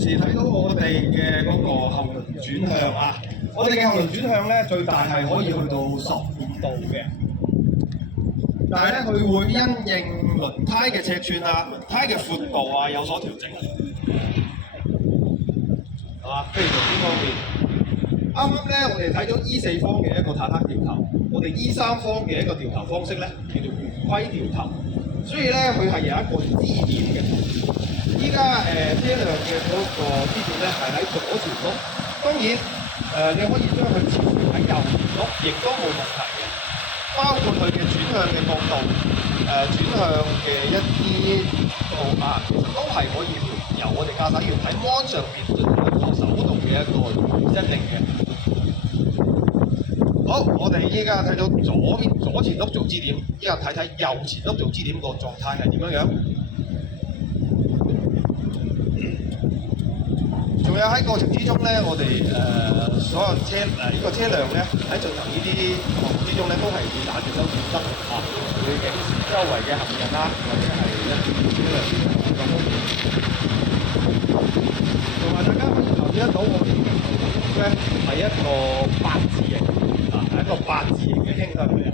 時睇到我哋嘅嗰個後輪轉向啊，我哋嘅後輪轉向咧最大係可以去到15度嘅，但係咧佢會因應輪胎嘅尺寸啊、輪胎嘅闊度啊有所調整，係嘛？譬如呢方面，啱啱咧我哋睇咗 E4 方嘅一個坦克掉頭，我哋 E3 方嘅一個掉頭方式咧叫做圓規掉頭，所以咧佢係有一個支點嘅。依家車輛嘅嗰個支點咧係喺左前轆，當然你可以將佢設喺右前轆，亦都冇問題嘅。包括佢嘅轉向嘅角度、轉向嘅一啲度啊，其實都係可以由我哋駕駛員喺 mon 上邊進行一個手動嘅一個設定嘅。好，我哋依家睇到左前轆做支點，依家睇睇右前轆做支點個狀態係點樣樣。仲有喺過程之中咧，我哋所有呢個車輛咧喺進行呢啲項目之中咧，都係要打住周全燈啊，去警示周圍嘅行人啦，或者係一啲車輛嘅情況。同埋大家可以留意得到，我哋呢咧係一個八字形啊，係一個八字形嘅傾向嚟嘅。